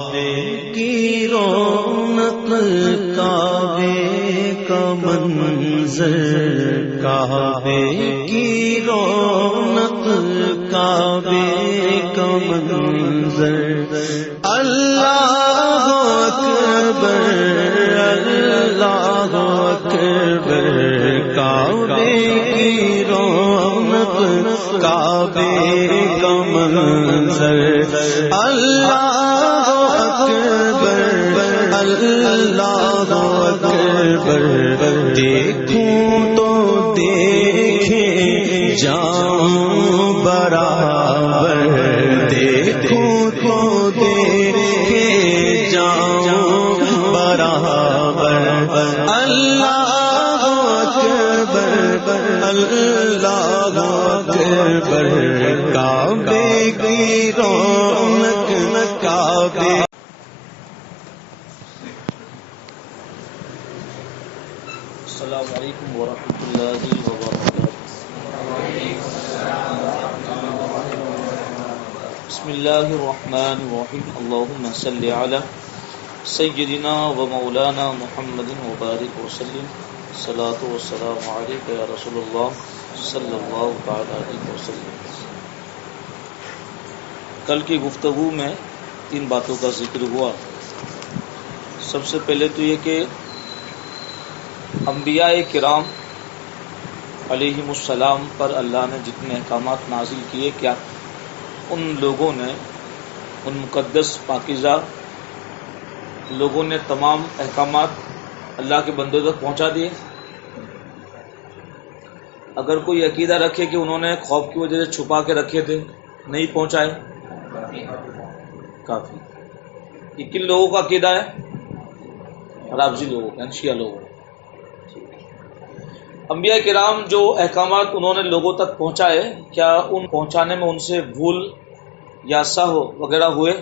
کی رونق کعبے کا منظر، کعبے کی رونق کعبے کا منظر، اللہ اکبر اللہ اکبر، کعبے کی رونق کعبے کا منظر، اللہ اللہ اکبر، دیکھوں تو دیکھیں جاؤں برابر، دیکھوں تو دیکھیں جاؤں برابر، اللہ اکبر اللہ اکبر، کعبے کی رونق کعبے۔ السلام علیکم ورحمۃ اللہ وبرکاتہ۔ بسم اللہ الرحمن الرحیم، اللہم صلی علی سیدنا و مولانا محمد مبارک وسلم، الصلاۃ والسلام علیک یا رسول اللہ صلی اللہ تعالی علیہ وسلم۔ کل کی گفتگو میں تین باتوں کا ذکر ہوا۔ سب سے پہلے تو یہ کہ انبیاء کرام علیہم السلام پر اللہ نے جتنے احکامات نازل کیے، کیا ان لوگوں نے، ان مقدس پاکیزہ لوگوں نے تمام احکامات اللہ کے بندوں تک پہنچا دیے؟ اگر کوئی عقیدہ رکھے کہ انہوں نے خوف کی وجہ سے چھپا کے رکھے تھے، نہیں پہنچائے، کافی۔ یہ کن لوگوں کا عقیدہ ہے؟ رافضی لوگوں کا، شیعہ لوگوں کا۔ انبیاء کرام جو احکامات انہوں نے لوگوں تک پہنچائے، کیا ان پہنچانے میں ان سے بھول یا سہو وغیرہ ہوئے؟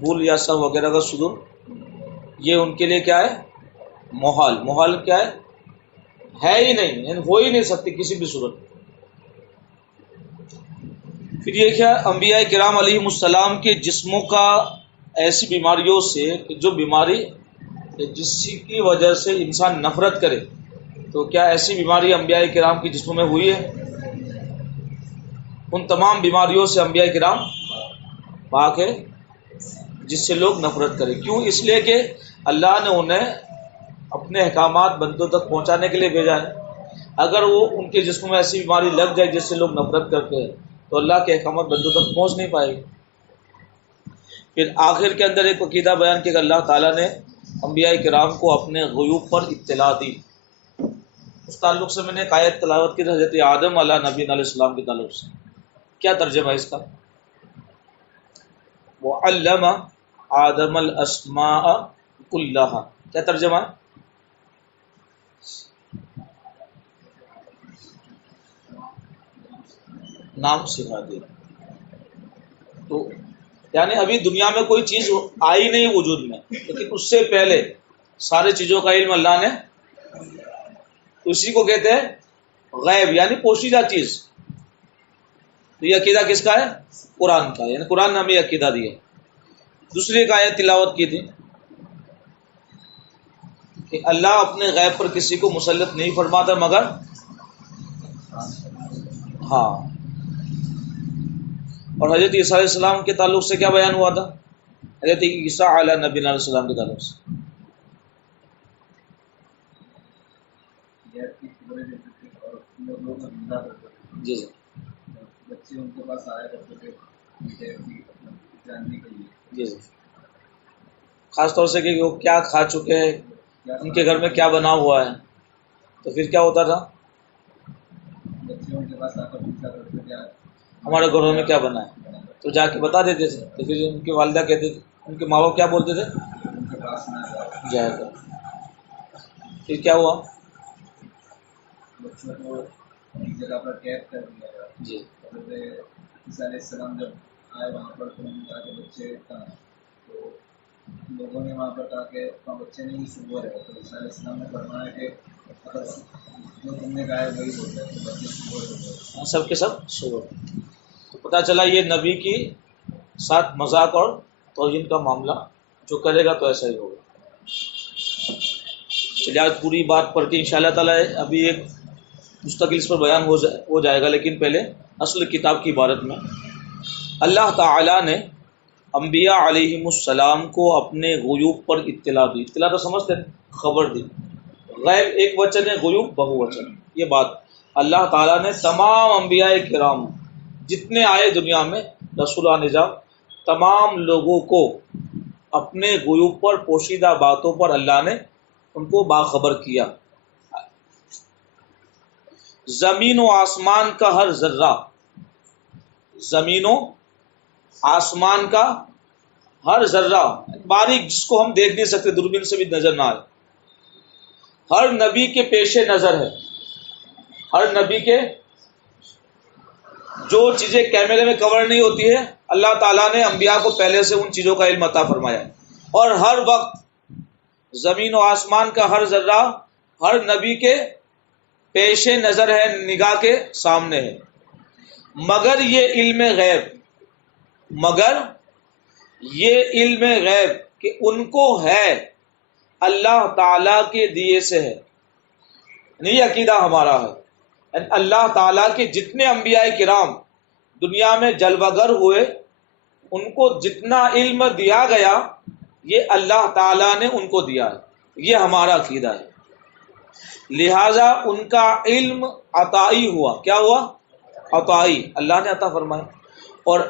بھول یا سہو وغیرہ کا صدور، یہ ان کے لیے کیا ہے؟ محال۔ محال کیا ہے ہی نہیں، یعنی ہو ہی نہیں سکتی کسی بھی صورت۔ پھر یہ کیا، انبیاء کرام علیہم السلام کے جسموں کا ایسی بیماریوں سے، جو بیماری جس کی وجہ سے انسان نفرت کرے، تو کیا ایسی بیماری انبیاء کرام کے جسموں میں ہوئی ہے؟ ان تمام بیماریوں سے انبیاء کرام پاک ہے جس سے لوگ نفرت کریں۔ کیوں؟ اس لیے کہ اللہ نے انہیں اپنے احکامات بندوں تک پہنچانے کے لیے بھیجا ہے۔ اگر وہ ان کے جسم میں ایسی بیماری لگ جائے جس سے لوگ نفرت کرتے ہیں، تو اللہ کے احکامات بندوں تک پہنچ نہیں پائے گی۔ پھر آخر کے اندر ایک عقیدہ بیان کیا کہ اللہ تعالیٰ نے انبیاء کرام کو اپنے غیوب پر اطلاع دی۔ اس تعلق سے میں نے ایک آیت تلاوت کی حضرت آدم علیہ نبی علیہ السلام کے تعلق سے۔ کیا ترجمہ ہے اس کا؟ وَعَلَّمَ آدَمَ الْأَسْمَاءَ كُلَّهَا، کیا ترجمہ ہے؟ نام سکھا دیا۔ تو یعنی ابھی دنیا میں کوئی چیز آئی نہیں وجود میں، لیکن اس سے پہلے سارے چیزوں کا علم اللہ نے، اسی کو کہتے ہیں غیب، یعنی پوشیدہ چیز۔ تو یہ عقیدہ کس کا ہے؟ قرآن کا، یعنی قرآن نے ہمیں یہ عقیدہ دیا۔ دوسری ایک آیت تلاوت کی تھی کہ اللہ اپنے غیب پر کسی کو مسلط نہیں فرماتا مگر ہاں۔ اور حضرت عیسیٰ علیہ السلام کے تعلق سے کیا بیان ہوا تھا؟ حضرت عیسیٰ علیہ نبی علیہ السلام کے تعلق سے جی جی خاص طور سے کہ وہ کیا کھا چکے ہیں، ان کے گھر میں کیا بنا ہوا ہے، تو پھر کیا ہوتا تھا؟ ہمارے گھروں میں کیا بنا ہے، تو جا کے بتا دیتے تھے۔ تو پھر ان کی والدہ کہتے تھے، ان کے ماں باپ کیا بولتے تھے؟ جایا کر۔ پھر کیا ہوا؟ جگہ پر قید کر دیا گیا۔ جی عیسیٰ علیہ السلام جب آئے وہاں پر، تو انہوں نے کہا کہ بچے کہاں ہیں؟ تو لوگوں نے وہاں پر کہا کہ وہاں بچے نہیں سور ہے۔ تو عیسیٰ علیہ السلام نے فرمایا کہ اگر جو تم نے کہا ہے وہی ہوتا ہے، تو بچے سور ہوتے ہیں، سب کے سب سور۔ تو پتہ چلا یہ نبی کی ساتھ مذاق اور توہین کا معاملہ جو کرے گا تو ایسا ہی ہوگا. چلیے آج پوری بات پڑھ کے انشاءاللہ تعالیٰ ابھی ایک مستقل اس پر بیان ہو جائے گا، لیکن پہلے اصل کتاب کی عبارت میں اللہ تعالیٰ نے انبیاء علیہم السلام کو اپنے غیوب پر اطلاع دی. اطلاع تو سمجھتے ہیں، خبر دی. غیب ایک وچن ہے، غیوب بہو وچن. یہ بات اللہ تعالیٰ نے تمام انبیاء کرام جتنے آئے دنیا میں رسول نظام تمام لوگوں کو اپنے غیوب پر پوشیدہ باتوں پر اللہ نے ان کو باخبر کیا. زمین و آسمان کا ہر ذرہ، زمین و آسمان کا ہر ذرہ باریک جس کو ہم دیکھ نہیں سکتے، دوربین سے بھی نظر نہ آئے، ہر نبی کے پیش نظر ہے. ہر نبی کے جو چیزیں کیمرے میں کور نہیں ہوتی ہے اللہ تعالیٰ نے انبیاء کو پہلے سے ان چیزوں کا علم عطا فرمایا. اور ہر وقت زمین و آسمان کا ہر ذرہ ہر نبی کے پیش نظر ہے، نگاہ کے سامنے ہے. مگر یہ علم غیب، مگر یہ علم غیب کہ ان کو ہے اللہ تعالیٰ کے دیے سے ہے. یہ عقیدہ ہمارا ہے. اللہ تعالیٰ کے جتنے انبیاء کرام دنیا میں جلوہ گر ہوئے ان کو جتنا علم دیا گیا یہ اللہ تعالیٰ نے ان کو دیا ہے. یہ ہمارا عقیدہ ہے. لہذا ان کا علم عطائی ہوا. کیا ہوا؟ عطائی، اللہ نے عطا فرمایا. اور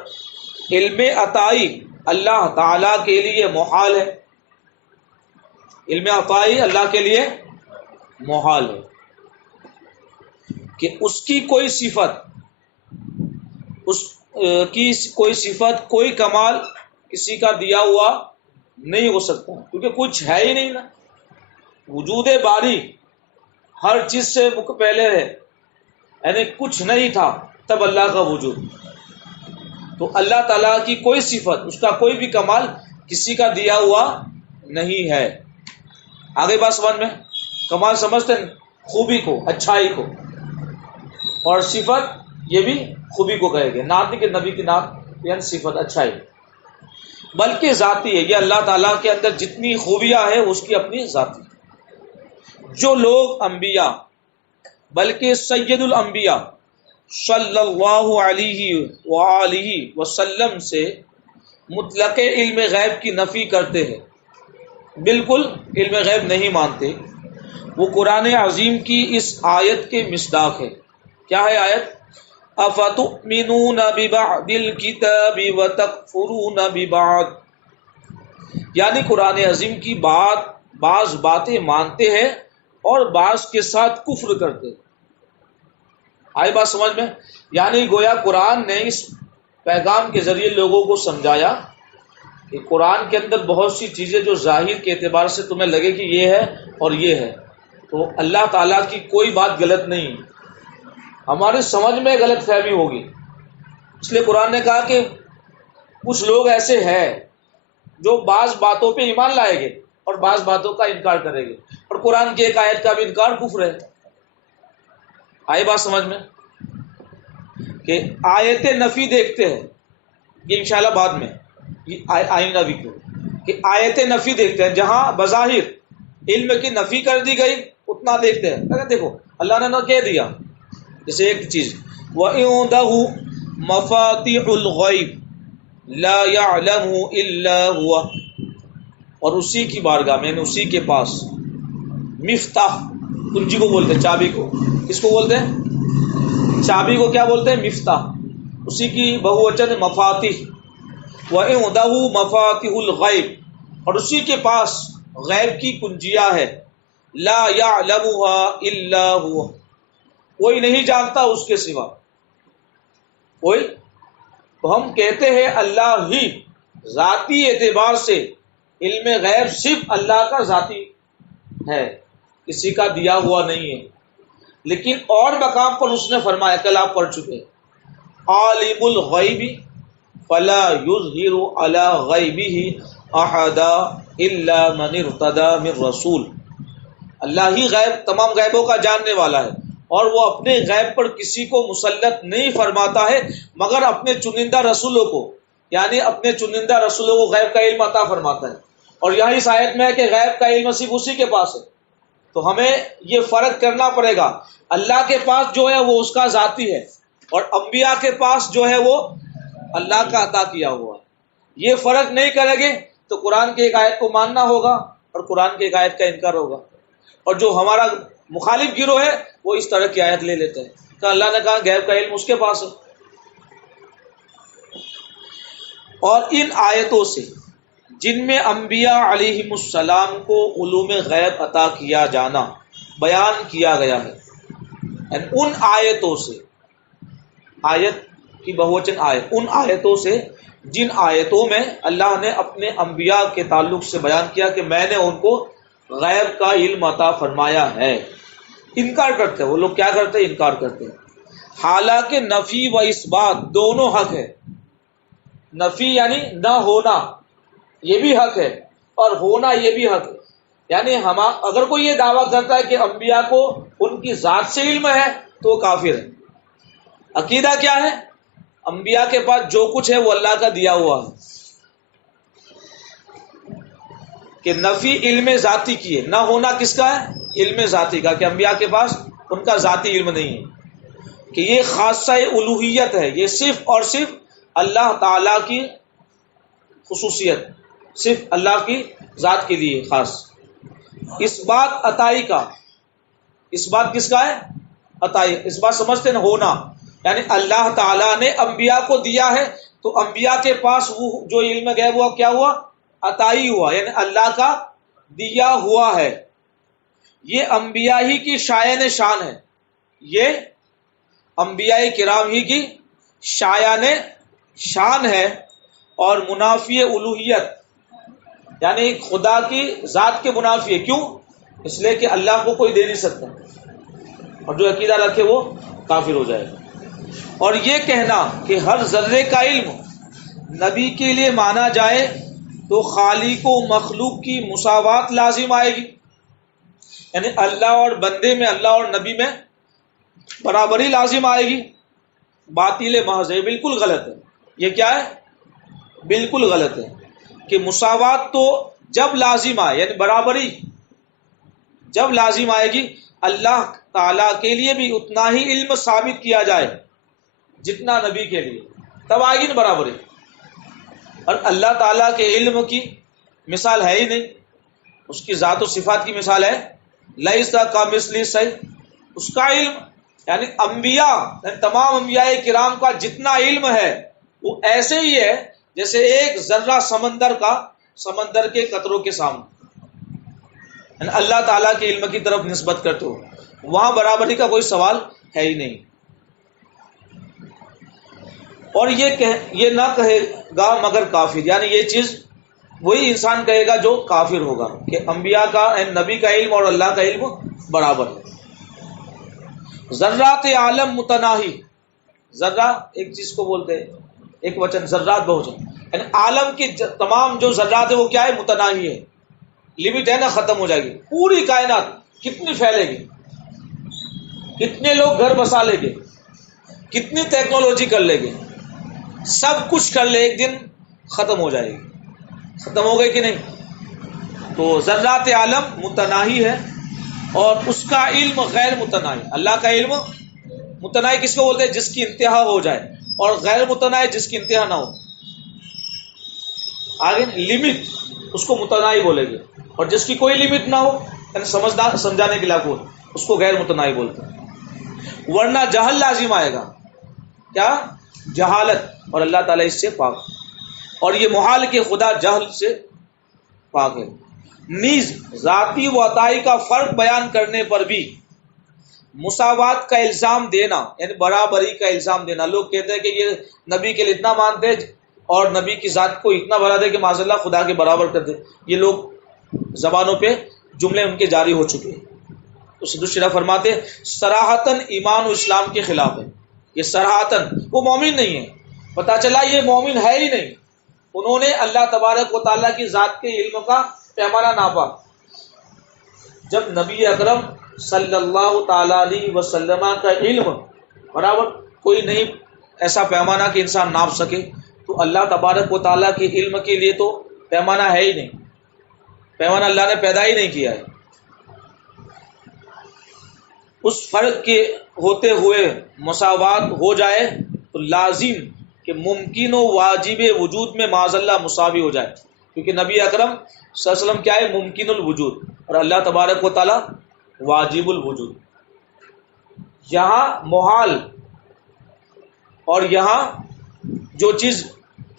علم عطائی اللہ تعالیٰ کے لیے محال ہے. علم عطائی اللہ کے لیے محال ہے کہ اس کی کوئی صفت، اس کی کوئی صفت، کوئی کمال کسی کا دیا ہوا نہیں ہو سکتا، کیونکہ کچھ ہے ہی نہیں نا. وجود باری ہر چیز سے پہلے ہے، یعنی کچھ نہیں تھا تب اللہ کا وجود. تو اللہ تعالیٰ کی کوئی صفت، اس کا کوئی بھی کمال کسی کا دیا ہوا نہیں ہے. آگے بات سمجھ میں؟ کمال سمجھتے ہیں خوبی کو، اچھائی کو، اور صفت یہ بھی خوبی کو کہے گے. نعت نہیں کہ نبی کی نعت یعنی صفت اچھائی، بلکہ ذاتی ہے. یہ اللہ تعالیٰ کے اندر جتنی خوبیاں ہیں اس کی اپنی ذاتی. جو لوگ انبیاء بلکہ سید الانبیاء صلی اللہ علیہ وآلہ وسلم سے مطلق علم غیب کی نفی کرتے ہیں، بالکل علم غیب نہیں مانتے، وہ قرآن عظیم کی اس آیت کے مصداق ہے. کیا ہے آیت؟ افتؤمنون ببعض الکتاب وتکفرون ببعض، یعنی قرآن عظیم کی بعض باتیں مانتے ہیں اور بعض کے ساتھ کفر کرتے ہیں. آئی بات سمجھ میں؟ یعنی گویا قرآن نے اس پیغام کے ذریعے لوگوں کو سمجھایا کہ قرآن کے اندر بہت سی چیزیں جو ظاہر کے اعتبار سے تمہیں لگے کہ یہ ہے اور یہ ہے، تو اللہ تعالیٰ کی کوئی بات غلط نہیں. ہماری سمجھ میں غلط فہمی ہوگی، اس لیے قرآن نے کہا کہ کچھ لوگ ایسے ہیں جو بعض باتوں پہ ایمان لائیں گے اور بعض باتوں کا انکار کریں گے، اور قرآن کی ایک آیت کا بھی انکار کفر ہے. آئی بات سمجھ میں؟ کہ آیت نفی دیکھتے ہیں، یہ انشاءاللہ بعد میں یہ آئینہ بھی کیوں کہ آیت نفی دیکھتے ہیں جہاں بظاہر علم کی نفی کر دی گئی اتنا دیکھتے ہیں. اگر دیکھو اللہ نے نہ کہہ دیا، جیسے ایک چیز وَعِندَهُ مَفَاتِحُ الْغَيْبِ لَا يَعْلَمُ إِلَّا هُوَ، اور اسی کی بارگاہ میں یعنی اسی کے پاس مفتاح، کنجی کو بولتے ہیں، چابی کو. کس کو بولتے ہیں؟ چابی کو کیا بولتے ہیں؟ مفتاح. اسی کی بہووچن مفاتیح. وَعِندَهُ مَفَاتِحُ الْغَيْبِ، اور اسی کے پاس غیب کی کنجیاں ہے. لا يَعْلَمُهَا إِلَّا هُوَ، کوئی نہیں جانتا اس کے سوا کوئی. تو ہم کہتے ہیں اللہ ہی ذاتی اعتبار سے علم غیب صرف اللہ کا ذاتی ہے، کسی کا دیا ہوا نہیں ہے. لیکن اور مقام پر اس نے فرمایا، کل آپ پڑھ چکے، عالم الغیب فلا یظہر علی غیبہ احدا الا من ارتضی من رسول. اللہ ہی غیب، تمام غیبوں کا جاننے والا ہے، اور وہ اپنے غیب پر کسی کو مسلط نہیں فرماتا ہے مگر اپنے چنندہ رسولوں کو. یعنی اپنے چنندہ رسولوں کو غیب کا علم عطا فرماتا ہے. اور یہاں اس آیت میں ہے کہ غیب کا علم صرف اسی کے پاس ہے. تو ہمیں یہ فرق کرنا پڑے گا. اللہ کے پاس جو ہے وہ اس کا ذاتی ہے، اور انبیاء کے پاس جو ہے وہ اللہ کا عطا کیا ہوا ہے. یہ فرق نہیں کریں گے تو قرآن کی ایک آیت کو ماننا ہوگا اور قرآن کی ایک آیت کا انکار ہوگا. اور جو ہمارا مخالف گروہ ہے وہ اس طرح کی آیت لے لیتے ہیں کہ اللہ نے کہا غیب کا علم اس کے پاس ہے. اور ان آیتوں سے جن میں انبیاء علیہم السلام کو علوم غیب عطا کیا جانا بیان کیا گیا ہے، ان آیتوں سے، آیت کی بہوچن آیت، ان آیتوں سے جن آیتوں میں اللہ نے اپنے انبیاء کے تعلق سے بیان کیا کہ میں نے ان کو غیب کا علم عطا فرمایا ہے. انکار کرتے ہیں وہ لوگ. کیا کرتے ہیں؟ انکار کرتے ہیں. حالانکہ نفی و اثبات دونوں حق ہے. نفی یعنی نہ ہونا یہ بھی حق ہے، اور ہونا یہ بھی حق ہے. یعنی ہم اگر کوئی یہ دعویٰ کرتا ہے کہ انبیاء کو ان کی ذات سے علم ہے تو وہ کافر ہے. عقیدہ کیا ہے؟ انبیاء کے پاس جو کچھ ہے وہ اللہ کا دیا ہوا ہے. کہ نفی علم ذاتی کی ہے، نہ ہونا کس کا ہے؟ علم ذاتی کا، کہ انبیاء کے پاس ان کا ذاتی علم نہیں ہے، کہ یہ خاصہ الوہیت ہے، یہ صرف اور صرف اللہ تعالی کی خصوصیت، صرف اللہ کی ذات کے لیے خاص. اس بات عطائی کا، اس بات کس کا ہے؟ عطائی. اس بات سمجھتے ہیں ہونا، یعنی اللہ تعالیٰ نے انبیاء کو دیا ہے تو انبیاء کے پاس وہ جو علم غیب ہوا کیا ہوا؟ عطائی ہوا، یعنی اللہ کا دیا ہوا ہے. یہ انبیاء ہی کی شایان شان ہے، یہ انبیاء کرام ہی کی شایان شان ہے. اور منافی الوہیت یعنی خدا کی ذات کے منافی ہے. کیوں؟ اس لیے کہ اللہ کو کوئی دے نہیں سکتا، اور جو عقیدہ رکھے وہ کافر ہو جائے. اور یہ کہنا کہ ہر ذرے کا علم نبی کے لیے مانا جائے تو خالق و مخلوق کی مساوات لازم آئے گی. یعنی اللہ اور بندے میں، اللہ اور نبی میں برابری لازم آئے گی. باطل محض ہے، بالکل غلط ہے. یہ کیا ہے؟ بالکل غلط ہے. کہ مساوات تو جب لازم آئے، یعنی برابری جب لازم آئے گی اللہ تعالیٰ کے لیے بھی اتنا ہی علم ثابت کیا جائے جتنا نبی کے لیے، تب آئے گی نا برابری. اور اللہ تعالیٰ کے علم کی مثال ہے ہی نہیں. اس کی ذات و صفات کی مثال ہے لیس کمثلہ شیء. اس کا علم یعنی انبیاء، یعنی تمام انبیاء کرام کا جتنا علم ہے وہ ایسے ہی ہے جیسے ایک ذرہ سمندر کے قطروں کے سامنے. یعنی اللہ تعالیٰ کے علم کی طرف نسبت کرتے ہو، وہاں برابری کا کوئی سوال ہے ہی نہیں. اور یہ نہ کہے گا مگر کافر، یعنی یہ چیز وہی انسان کہے گا جو کافر ہوگا کہ انبیاء کا، نبی کا علم اور اللہ کا علم برابر ہے. ذرات عالم متناہی، ذرہ ایک چیز کو بولتے ہیں، ایک وچن ذرات بہوچن، یعنی عالم کی تمام جو ذرات ہے وہ کیا ہے؟ متناہی ہے. لمٹ ہے نا، ختم ہو جائے گی. پوری کائنات کتنی پھیلے گی، کتنے لوگ گھر بسا لیں گے، کتنی ٹیکنالوجی کر لیں گے، سب کچھ کر لے، ایک دن ختم ہو جائے گی. ختم ہو گئی کہ نہیں؟ تو ذرات عالم متناہی ہے اور اس کا علم غیر متناہی. اللہ کا علم متناہی کس کو بولتے ہیں؟ جس کی انتہا ہو جائے، اور غیر متناہی جس کی انتہا نہ ہو. آگے لمٹ اس کو متناہی بولے گے، اور جس کی کوئی لمٹ نہ ہو، یعنی سمجھانے کے لاکھ ہو، اس کو غیر متناہی بولتے ہیں. ورنہ جہل لازم آئے گا. کیا؟ جہالت. اور اللہ تعالیٰ اس سے پاک، اور یہ محال کہ خدا جہل سے پاک ہے. نیز ذاتی و عطائی کا فرق بیان کرنے پر بھی مساوات کا الزام دینا، یعنی برابری کا الزام دینا. لوگ کہتے ہیں کہ یہ نبی کے لیے اتنا مانتے ہیں اور نبی کی ذات کو اتنا بڑھا دے کہ معاذ اللہ خدا کے برابر کر دے. یہ لوگ زبانوں پہ جملے ان کے جاری ہو چکے ہیں. تو سید الشرح فرماتے ہیں صراحتاً ایمان و اسلام کے خلاف ہے. یہ صراحتاً، وہ مومن نہیں ہے، پتہ چلا یہ مومن ہے ہی نہیں. انہوں نے اللہ تبارک و تعالیٰ کی ذات کے علم کا پیمانہ ناپا. جب نبی اکرم صلی اللہ تعالی علیہ وسلم کا علم برابر کوئی نہیں ایسا پیمانہ کہ انسان ناپ سکے، تو اللہ تبارک و تعالیٰ کے علم کے لیے تو پیمانہ ہے ہی نہیں، پیمانہ اللہ نے پیدا ہی نہیں کیا ہے۔ اس فرق کے ہوتے ہوئے مساوات ہو جائے تو لازم کہ ممکن و واجب وجود میں معاذ اللہ مساوی ہو جائے، کیونکہ نبی اکرم صلی اللہ علیہ وسلم کیا ہے؟ ممکن الوجود، اور اللہ تبارک و تعالیٰ واجب الوجود۔ یہاں محال اور یہاں جو چیز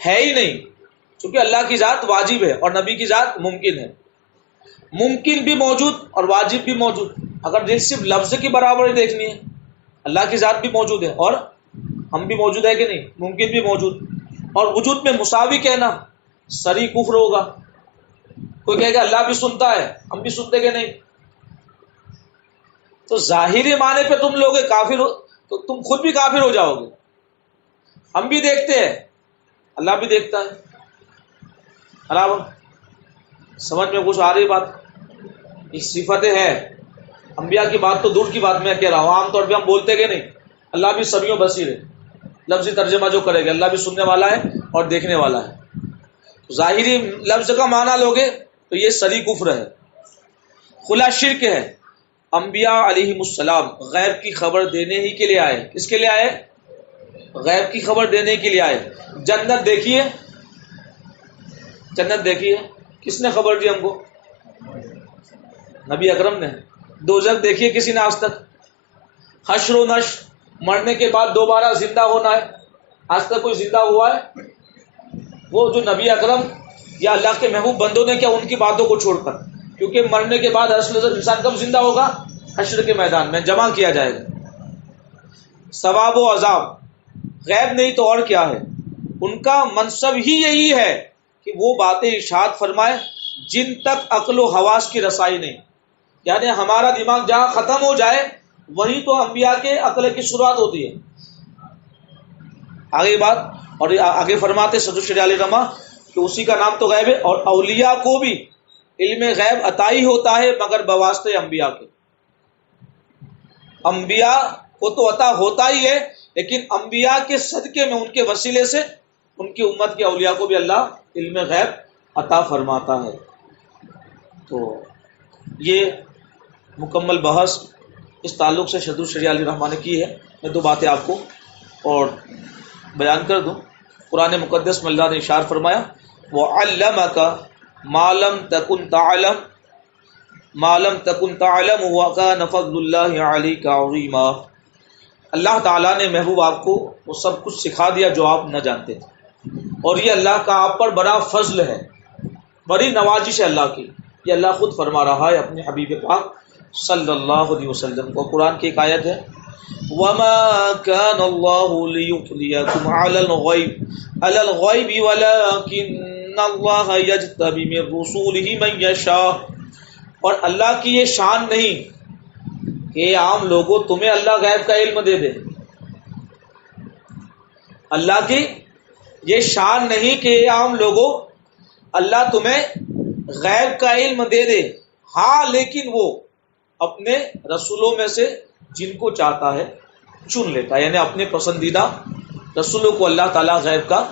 ہے ہی نہیں، چونکہ اللہ کی ذات واجب ہے اور نبی کی ذات ممکن ہے، ممکن بھی موجود اور واجب بھی موجود۔ اگر صرف لفظ کی برابری دیکھنی ہے، اللہ کی ذات بھی موجود ہے اور ہم بھی موجود ہے کہ نہیں، ممکن بھی موجود، اور وجود میں مساوی کہنا سری کفر ہوگا۔ کوئی کہے گا اللہ بھی سنتا ہے، ہم بھی سنتے کہ نہیں، تو ظاہری معنی پہ تم لوگ کافر ہو تو تم خود بھی کافر ہو جاؤ گے۔ ہم بھی دیکھتے ہیں، اللہ بھی دیکھتا ہے۔ برابر سمجھ میں کچھ آ رہی بات؟ یہ صفتیں ہیں، انبیاء کی بات تو دور کی بات میں کہہ رہا ہوں، عام طور پہ ہم بولتے کہ نہیں اللہ بھی سمیع بصیر ہے، لفظی ترجمہ جو کرے گا اللہ بھی سننے والا ہے اور دیکھنے والا ہے۔ ظاہری لفظ کا معنی لوگے تو یہ سری کفر ہے، کھلا شرک ہے۔ انبیاء علیہ السلام غیب کی خبر دینے ہی کے لیے آئے۔ کس کے لیے آئے؟ غیب کی خبر دینے کے لیے آئے۔ جنت دیکھیے، جنت دیکھیے، کس نے خبر دی ہم کو؟ نبی اکرم نے۔ دوزخ دیکھیے کسی نے آج تک؟ حشر و نشر، مرنے کے بعد دوبارہ زندہ ہونا ہے، آج تک کوئی زندہ ہوا ہے؟ وہ جو نبی اکرم یا اللہ کے محبوب بندوں نے کیا ان کی باتوں کو چھوڑ کر، کیونکہ مرنے کے بعد اصل انسان کب زندہ ہوگا؟ حشر کے میدان میں جمع کیا جائے گا۔ ثواب و عذاب غیب نہیں تو اور کیا ہے؟ ان کا منصب ہی یہی ہے کہ وہ باتیں ارشاد فرمائے جن تک عقل و حواس کی رسائی نہیں، یعنی ہمارا دماغ جہاں ختم ہو جائے وہی تو انبیاء کے عقل کی شروعات ہوتی ہے۔ آگے بات، اور آگے فرماتے صدر شریع علیہ رحمہ کہ اسی کا نام تو غیب ہے، اور اولیاء کو بھی علم غیب عطا ہی ہوتا ہے مگر بواسطے انبیاء کے۔ انبیاء کو تو عطا ہوتا ہی ہے، لیکن انبیاء کے صدقے میں، ان کے وسیلے سے ان کی امت کے اولیاء کو بھی اللہ علم غیب عطا فرماتا ہے۔ تو یہ مکمل بحث اس تعلق سے شدید شریع علیہ رحمٰ نے کی ہے۔ میں دو باتیں آپ کو اور بیان کر دوں۔ قرآن مقدس میں اللہ نے ارشاد فرمایا وَعَلَّمَكَ مَا لَمْ تَكُنْ تَعْلَمْ مَا لَمْ تَكُنْ تَعْلَمُ وَكَانَ فَضْلُ اللَّهِ عَلَيْكَ عَظِيمًا۔ اللہ تعالیٰ نے محبوب آپ کو وہ سب کچھ سکھا دیا جو آپ نہ جانتے تھے، اور یہ اللہ کا آپ پر بڑا فضل ہے، بڑی نوازش ہے اللہ کی۔ یہ اللہ خود فرما رہا ہے اپنے حبیب پاک صلی اللہ علیہ وسلم کو۔ قرآن کی ایک آیت ہے وَمَا كَانَ اللَّهُ لِيُطْلِعَكُمْ عَلَى الْغَيْبِ وَلَكِنَّ اللَّهَ يَجْتَبِي مِن رُّسُولِهِ مَن يَشَاءُ، اور اللہ کی یہ شان نہیں کہ عام لوگوں تمہیں اللہ غیب کا علم دے دے۔ اللہ کی یہ شان نہیں کہ عام لوگوں اللہ تمہیں غیب کا علم دے دے، ہاں لیکن وہ اپنے رسولوں میں سے جن کو چاہتا ہے چن لیتا ہے، یعنی اپنے پسندیدہ رسولوں کو اللہ تعالیٰ غیب کا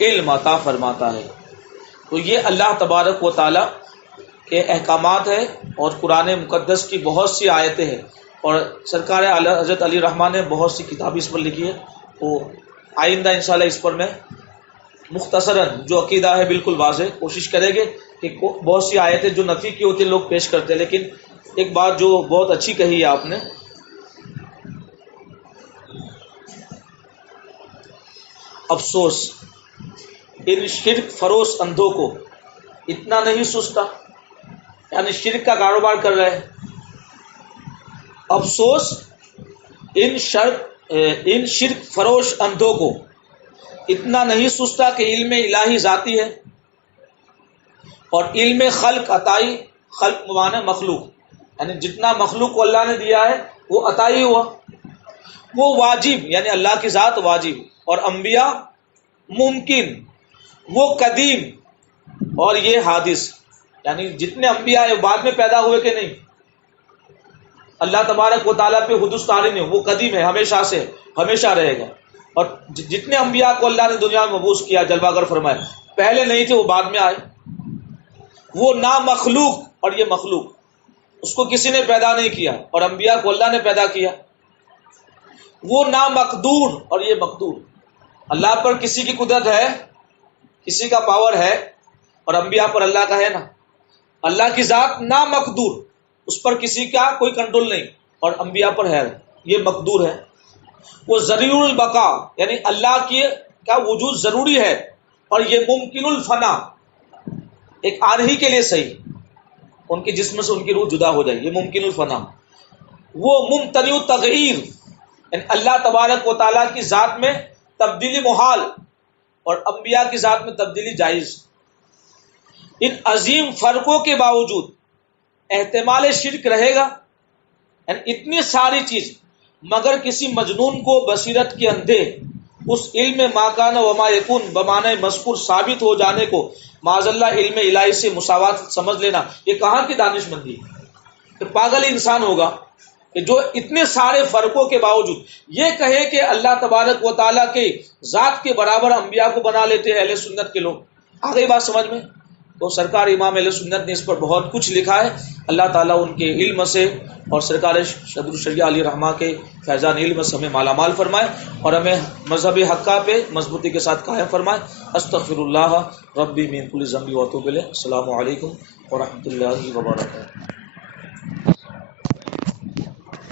علم عطا فرماتا ہے۔ تو یہ اللہ تبارک و تعالیٰ کے احکامات ہیں، اور قرآن مقدس کی بہت سی آیتیں ہیں، اور سرکار حضرت علی رحمٰ نے بہت سی کتابیں اس پر لکھی ہے۔ تو آئندہ انشاءاللہ اس پر میں مختصراً جو عقیدہ ہے بالکل واضح کوشش کریں گے کہ بہت سی آیتیں جو نفی کی ہوتی ہیں لوگ پیش کرتے ہیں، لیکن ایک بات جو بہت اچھی کہی ہے آپ نے، افسوس ان شرک فروش اندھوں کو اتنا نہیں سستا، یعنی شرک کا کاروبار کر رہے ہیں۔ افسوس ان شرک فروش اندھوں کو اتنا نہیں سستا کہ علم الہی ذاتی ہے اور علم خلق عطائی، خلق معنی مخلوق، یعنی جتنا مخلوق کو اللہ نے دیا ہے وہ عطائی ہوا، وہ واجب یعنی اللہ کی ذات واجب، اور انبیاء ممکن، وہ قدیم، اور یہ حادث، یعنی جتنے انبیاء ہیں بعد میں پیدا ہوئے کہ نہیں، اللہ تبارک و تعالیٰ پہ حدوث طاری نہیں، وہ قدیم ہے، ہمیشہ سے ہمیشہ رہے گا۔ اور جتنے انبیاء کو اللہ نے دنیا میں مبعوث کیا، جلوہ گر فرمائے، پہلے نہیں تھے، وہ بعد میں آئے. وہ نا مخلوق اور یہ مخلوق، اس کو کسی نے پیدا نہیں کیا، اور انبیاء کو اللہ نے پیدا کیا. وہ نا مقدور اور یہ مقدور. اللہ پر کسی کی قدرت ہے، کسی کا پاور ہے، اور انبیاء پر اللہ کا ہے نا. اللہ کی ذات نا مقدور، اس پر کسی کا کوئی کنٹرول نہیں، اور انبیاء پر ہے، یہ مقدور ہے. وہ ضرور البقا، یعنی اللہ کی کا وجود ضروری ہے، اور یہ ممکن الفنا، ایک آن ہی کے لیے صحیح، ان کے جسم سے ان کی روح جدا ہو جائے، یہ ممکن الفنا. وہ ممتنع التغیر، یعنی اللہ تبارک و تعالیٰ کی ذات میں تبدیلی محال، اور انبیاء کی ذات میں تبدیلی جائز. ان عظیم فرقوں کے باوجود احتمال شرک رہے گا، یعنی اتنی ساری چیز، مگر کسی مجنون کو بصیرت کے اندھے اس علم ما کان و ما یکون بمعنی مذکور ثابت ہو جانے کو معاذ اللہ علم الہی سے مساوات سمجھ لینا، یہ کہاں کی دانش مندی ہے؟ کہ پاگل انسان ہوگا کہ جو اتنے سارے فرقوں کے باوجود یہ کہے کہ اللہ تبارک و تعالیٰ کے ذات کے برابر انبیاء کو بنا لیتے ہیں اہل سنت کے لوگ. آ گئی بات سمجھ میں؟ تو سرکار امام اہل سنت نے اس پر بہت کچھ لکھا ہے. اللہ تعالیٰ ان کے علم سے اور سرکار صدر الشریعہ علی رحمہ کے فیضان علم سے ہمیں مالا مال فرمائے، اور ہمیں مذہب حقہ پہ مضبوطی کے ساتھ قائم فرمائے. استغفر اللہ ربی من کل ذنب و اتوب الیہ. السلام علیکم ورحمۃ اللہ وبرکاتہ.